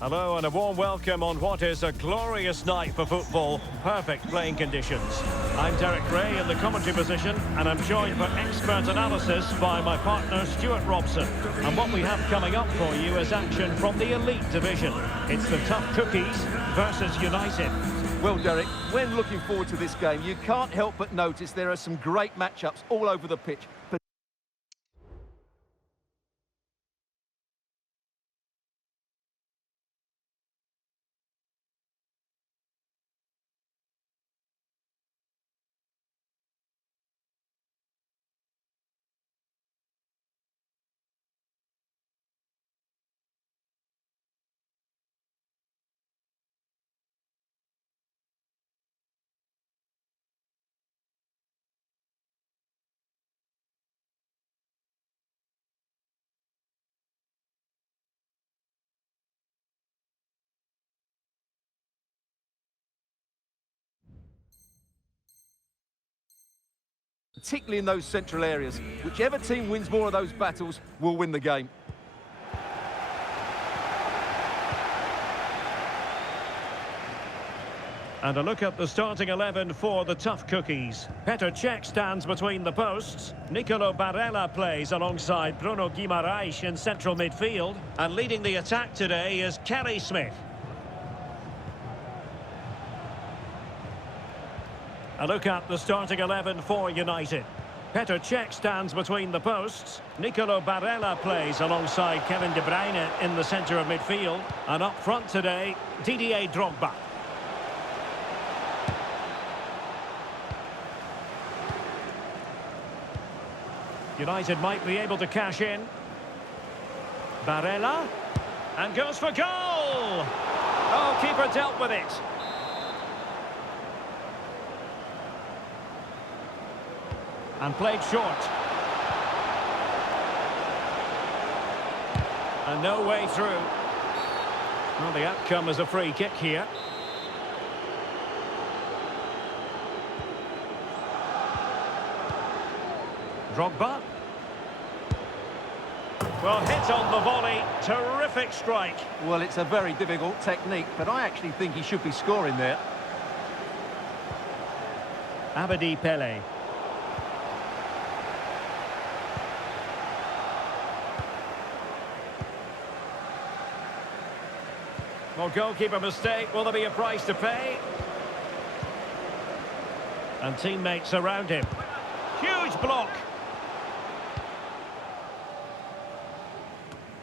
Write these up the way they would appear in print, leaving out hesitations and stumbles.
Hello and a warm welcome on what is a glorious night for football. Perfect playing conditions. I'm Derek Ray in the commentary position and I'm joined for expert analysis by my partner Stuart Robson. And what we have coming up for you is action from the Elite Division. It's the Tough Cookies versus United. Well, Derek, when looking forward to this game, you can't help but notice there are some great matchups all over the pitch. Particularly in those central areas. Whichever team wins more of those battles will win the game. And a look at the starting 11 for the Tough Cookies. Petr Cech stands between the posts. Nicolo Barella plays alongside Bruno Guimaraes in central midfield. And leading the attack today is Kelly Smith. A look at the starting 11 for United. Petr Cech stands between the posts. Nicolo Barella plays alongside Kevin De Bruyne in the centre of midfield. And up front today, Didier Drogba. United might be able to cash in. Barella. And goes for goal! Oh, keeper dealt with it. And played short. And no way through. Well, the outcome is a free kick here. Drogba. Well, hit on the volley. Terrific strike. Well, it's a very difficult technique, but I actually think he should be scoring there. Abedi Pele. Well, goalkeeper mistake. Will there be a price to pay? And teammates around him. Huge block.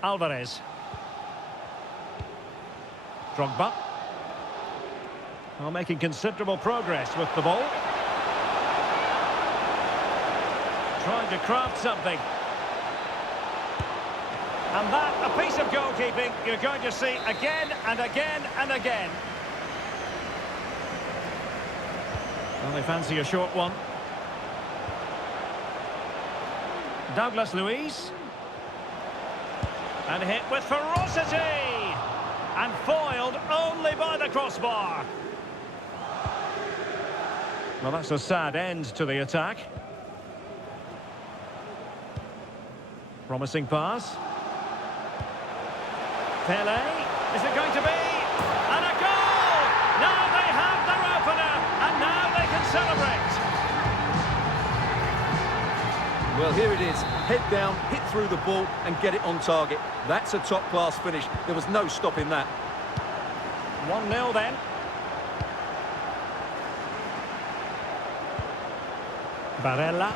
Alvarez. Drogba. Well, making considerable progress with the ball. Trying to craft something. And that, a piece of goalkeeping you're going to see again and again and again. Well, they fancy a short one. Douglas Luiz. And hit with ferocity. And foiled only by the crossbar. Well, that's a sad end to the attack. Promising pass. Pele, is it going to be? And a goal! Now they have their opener, and now they can celebrate. Well, here it is. Head down, hit through the ball and get it on target. That's a top-class finish. There was no stopping that. 1-0 then. Barella.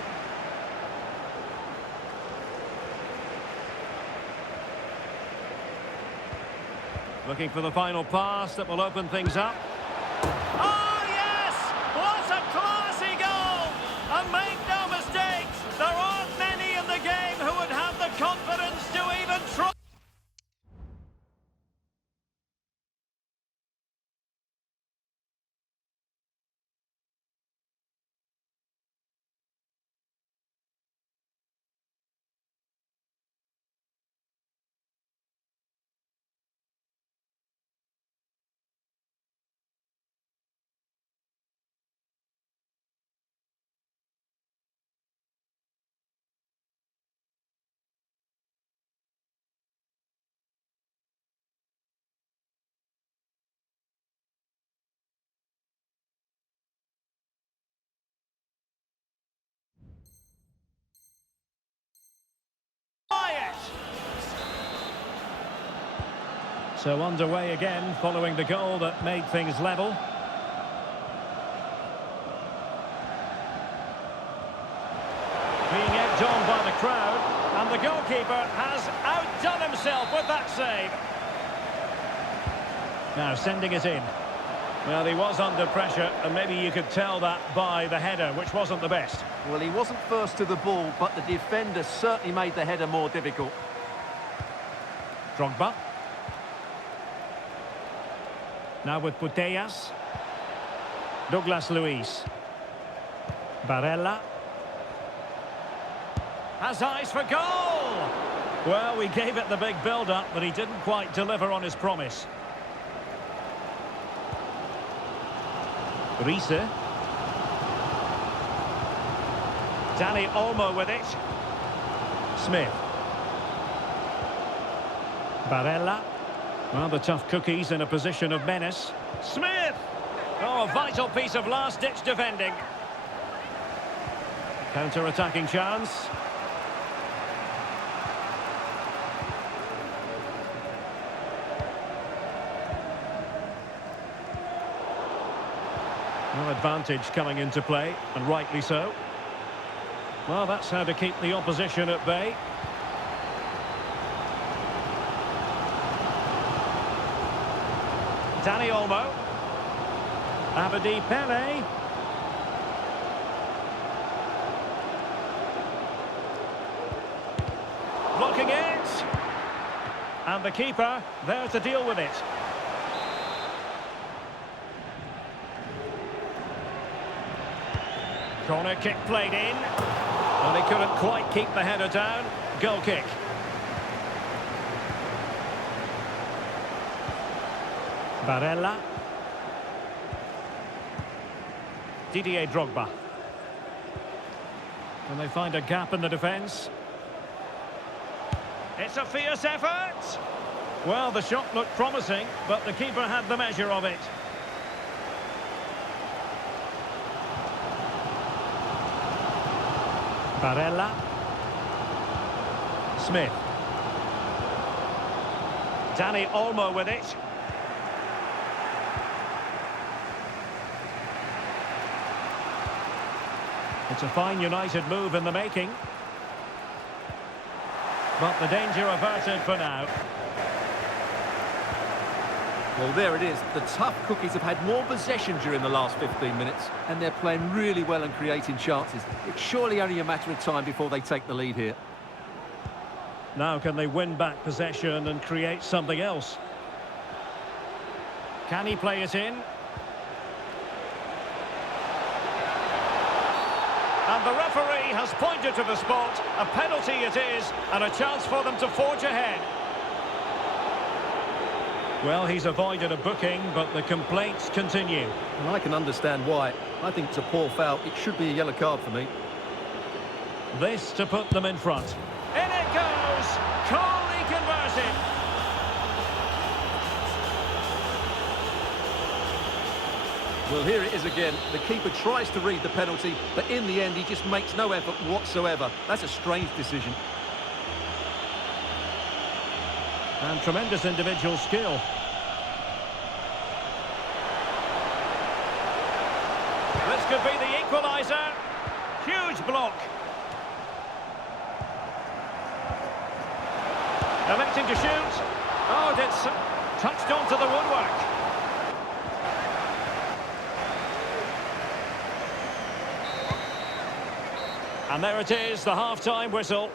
Looking for the final pass that will open things up. Oh, yes! What a classy goal! And make no mistakes, there aren't many in the game who would have the confidence to even try. So underway again following the goal that made things level. Being egged on by the crowd, and the goalkeeper has outdone himself with that save. Now sending it in. Well, he was under pressure, and maybe you could tell that by the header, which wasn't the best. Well, he wasn't first to the ball, but the defender certainly made the header more difficult. Drogba. Now with Putellas. Douglas Luiz. Barella. Has eyes for goal! Well, we gave it the big build-up, but he didn't quite deliver on his promise. Riese. Dani Olmo with it. Smith. Barella. Well, the tough cookies in a position of menace. Smith! Oh, a vital piece of last-ditch defending. Counter-attacking chance. No advantage coming into play, and rightly so. Well, that's how to keep the opposition at bay. Dani Olmo. Abedi Pele. Blocking it. And the keeper there to deal with it. Corner kick played in. And he couldn't quite keep the header down. Goal kick. Barella. Didier Drogba. And they find a gap in the defence. It's a fierce effort. Well, the shot looked promising, but the keeper had the measure of it. Barella. Smith. Dani Olmo with it. It's a fine United move in the making. But the danger averted for now. Well, there it is. The tough cookies have had more possession during the last 15 minutes, and they're playing really well and creating chances. It's surely only a matter of time before they take the lead here. Now can they win back possession and create something else? Can he play it in? And the referee has pointed to the spot. A penalty it is, and a chance for them to forge ahead. Well, he's avoided a booking, but the complaints continue. And I can understand why. I think it's a poor foul. It should be a yellow card for me. This to put them in front. In it goes! Coolly converted! Well, here it is again. The keeper tries to read the penalty, but in the end, he just makes no effort whatsoever. That's a strange decision. And tremendous individual skill. This could be the equaliser. Huge block. Electing to shoot. Oh, it's touched onto the woodwork. And there it is, the half-time whistle.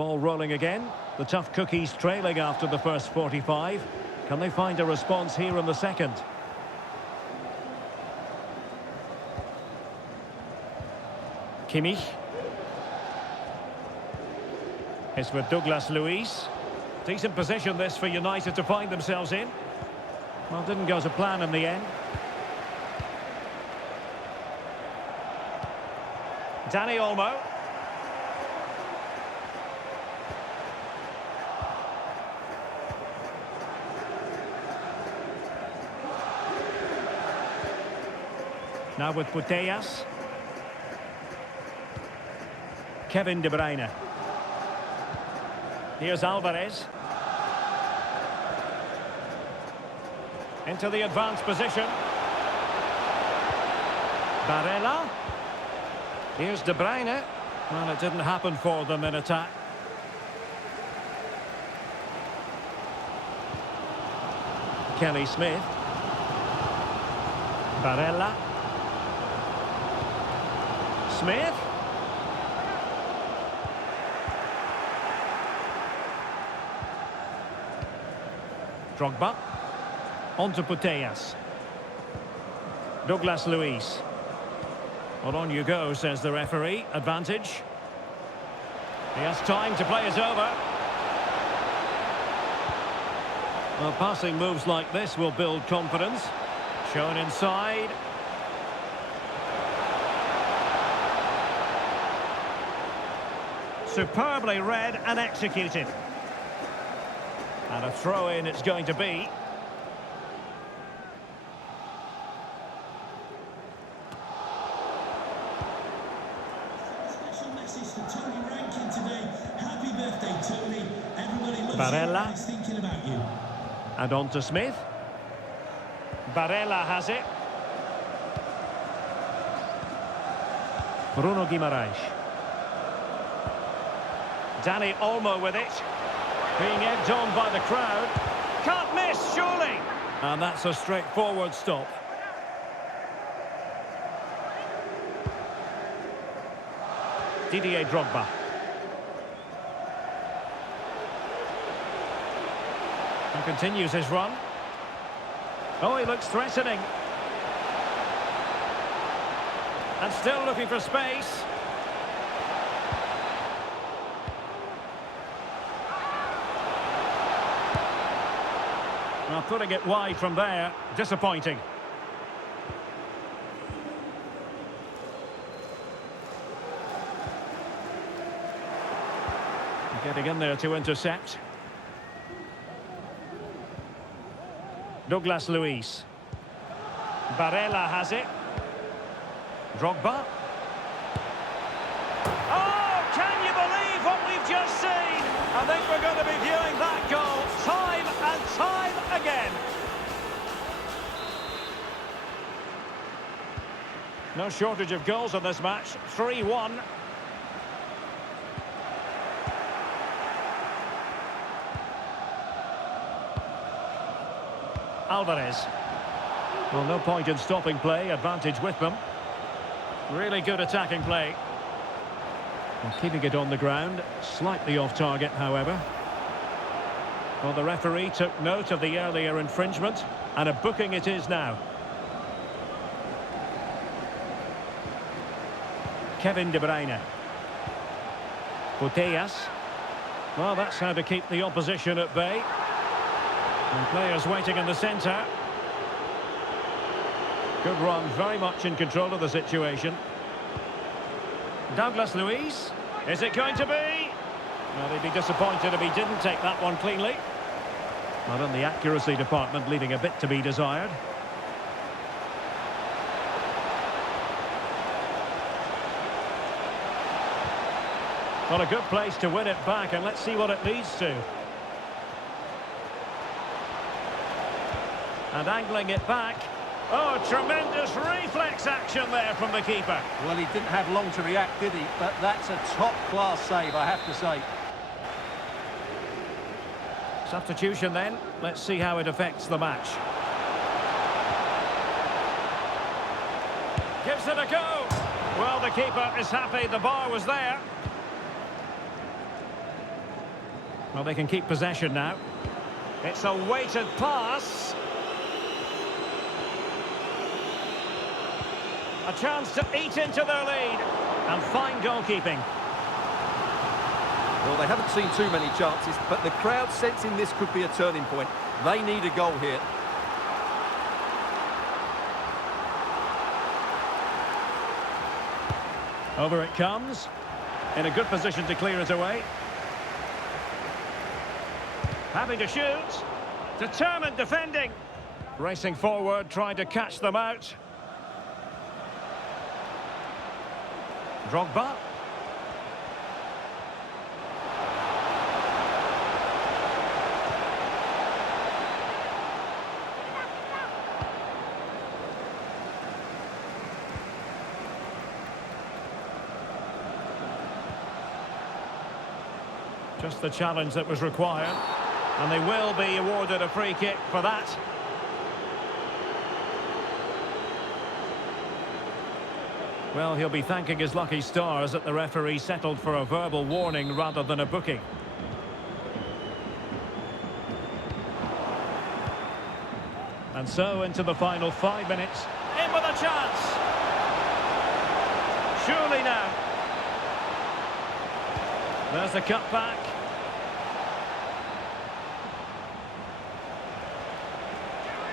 Ball rolling again. The tough cookies trailing after the first 45. Can they find a response here in the second? Kimmich. It's with Douglas Luiz. Decent position this for United to find themselves in. Well, didn't go to plan in the end. Dani Olmo. Now with Putellas. Kevin De Bruyne. Here's Alvarez. Into the advanced position. Barella. Here's De Bruyne. Well, it didn't happen for them in attack. Kelly Smith. Barella. Smith. Drogba. On to Putellas. Douglas Luiz. Well, on you go, says the referee. Advantage. He has time to play it over. Well, passing moves like this will build confidence. Shown inside. Superbly read and executed. And a throw-in it's going to be. Special message to Tony Rankin today. Happy birthday, Tony. Everybody loves Barella. you. He's thinking about you. And on to Smith. Barella has it. Bruno Guimaraes. Dani Olmo with it. Being egged on by the crowd. Can't miss, surely! And that's a straightforward stop. Didier Drogba. And continues his run. Oh, he looks threatening. And still looking for space. Well, putting it wide from there, disappointing. Getting in there to intercept. Douglas Luiz. Barella has it. Drogba. Oh, can you believe what we've just seen? I think we're going to be viewing that goal time and time again. No shortage of goals in this match. 3-1. Alvarez. Well, no point in stopping play. Advantage with them. Really good attacking play. Well, keeping it on the ground. Slightly off target, however. Well, the referee took note of the earlier infringement, and a booking it is now. Kevin De Bruyne. Putellas. Well, that's how to keep the opposition at bay. And players waiting in the centre. Good run, very much in control of the situation. Douglas Luiz. Is it going to be? Well, they'd be disappointed if he didn't take that one cleanly. Not in the accuracy department, leaving a bit to be desired. Well, a good place to win it back, and let's see what it leads to. And angling it back. Oh, tremendous reflex action there from the keeper. Well, he didn't have long to react, did he? But that's a top-class save, I have to say. Substitution then. Let's see how it affects the match. Gives it a go. Well, the keeper is happy the bar was there. Well, they can keep possession now. It's a weighted pass. A chance to eat into their lead. And fine goalkeeping. Well, they haven't seen too many chances, but the crowd sensing this could be a turning point. They need a goal here. Over it comes. In a good position to clear it away. Having to shoot. Determined defending. Racing forward, trying to catch them out. Drogba. Just the challenge that was required. And they will be awarded a free kick for that. Well, he'll be thanking his lucky stars that the referee settled for a verbal warning rather than a booking. And so into the final 5 minutes. In with a chance! Surely now. There's the cutback.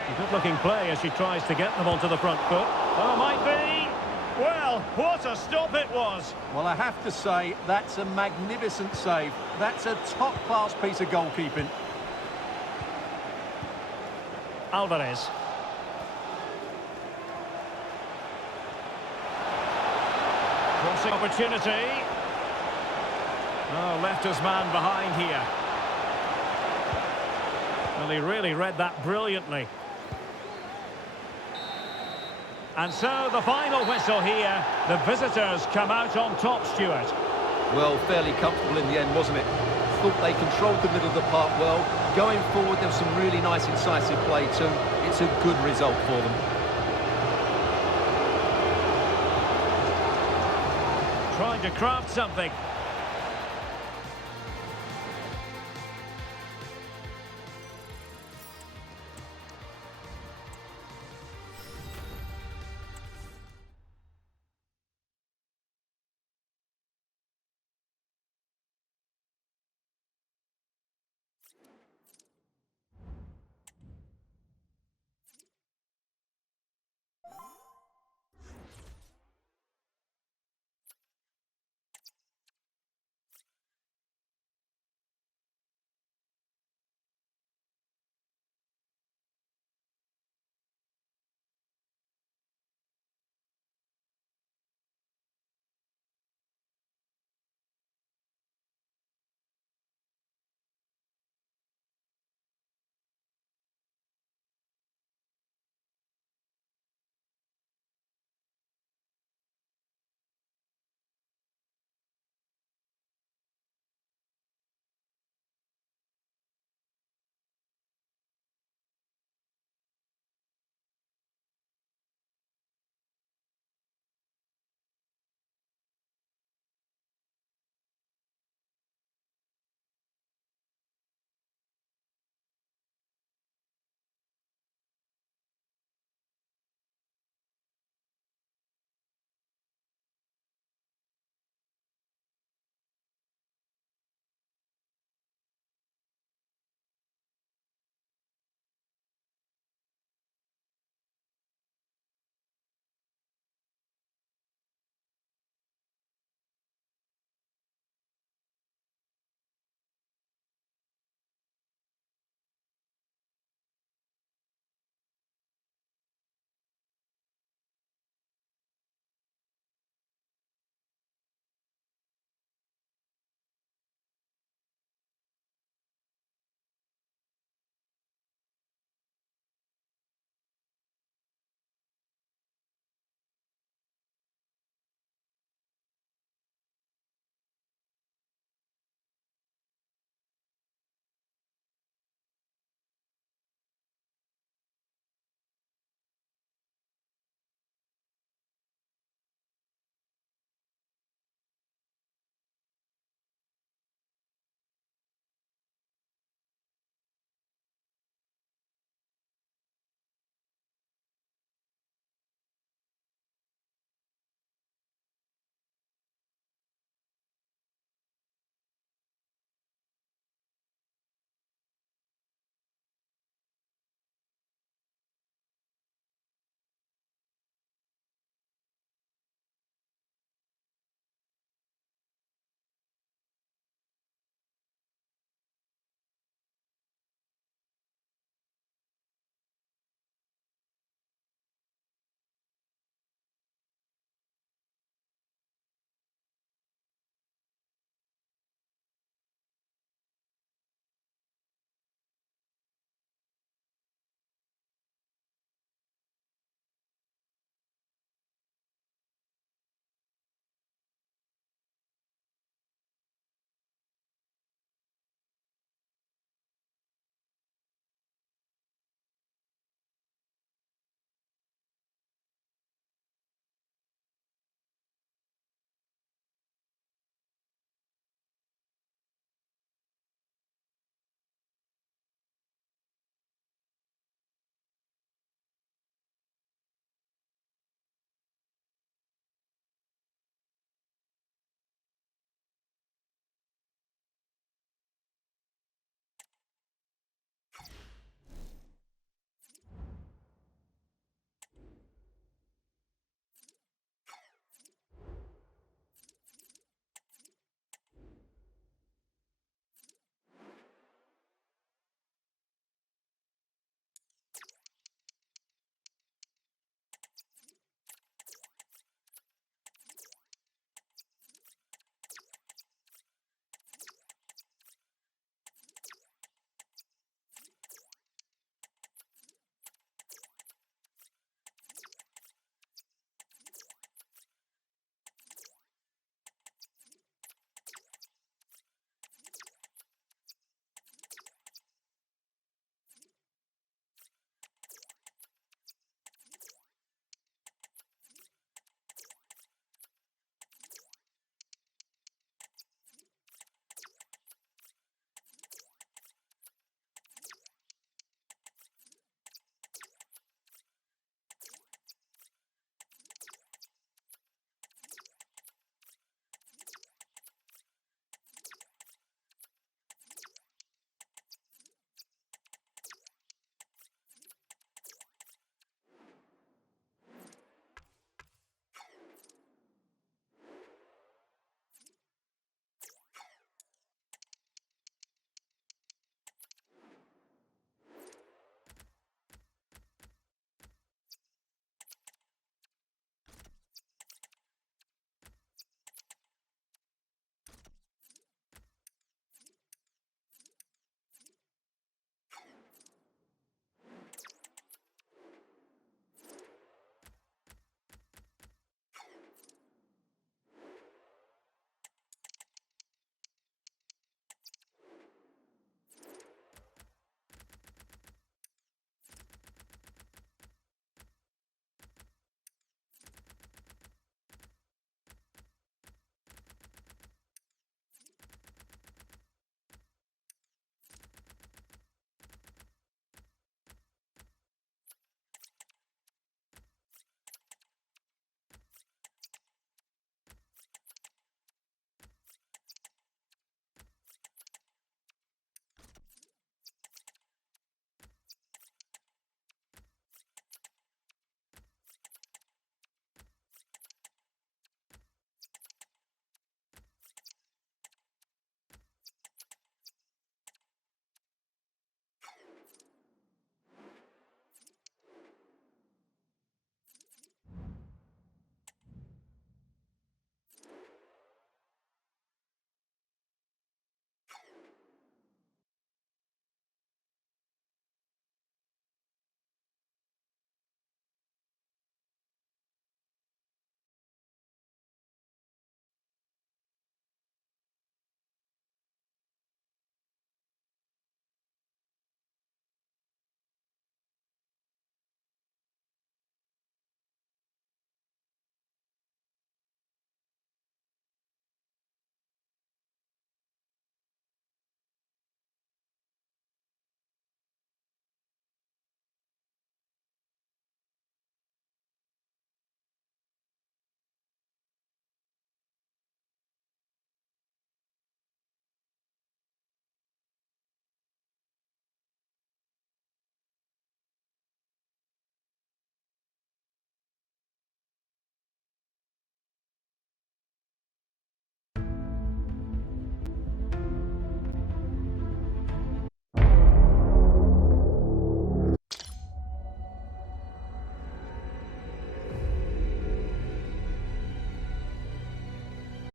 A good-looking play as she tries to get them onto the front foot. Oh, might be. Well, what a stop it was. Well, I have to say, that's a magnificent save. That's a top-class piece of goalkeeping. Alvarez. Crossing opportunity. Oh, left his man behind here. Well, he really read that brilliantly. And so the final whistle here. The visitors come out on top, Stuart. Well, fairly comfortable in the end, wasn't it? Thought they controlled the middle of the park well. Going forward, there was some really nice incisive play too. It's a good result for them. Trying to craft something.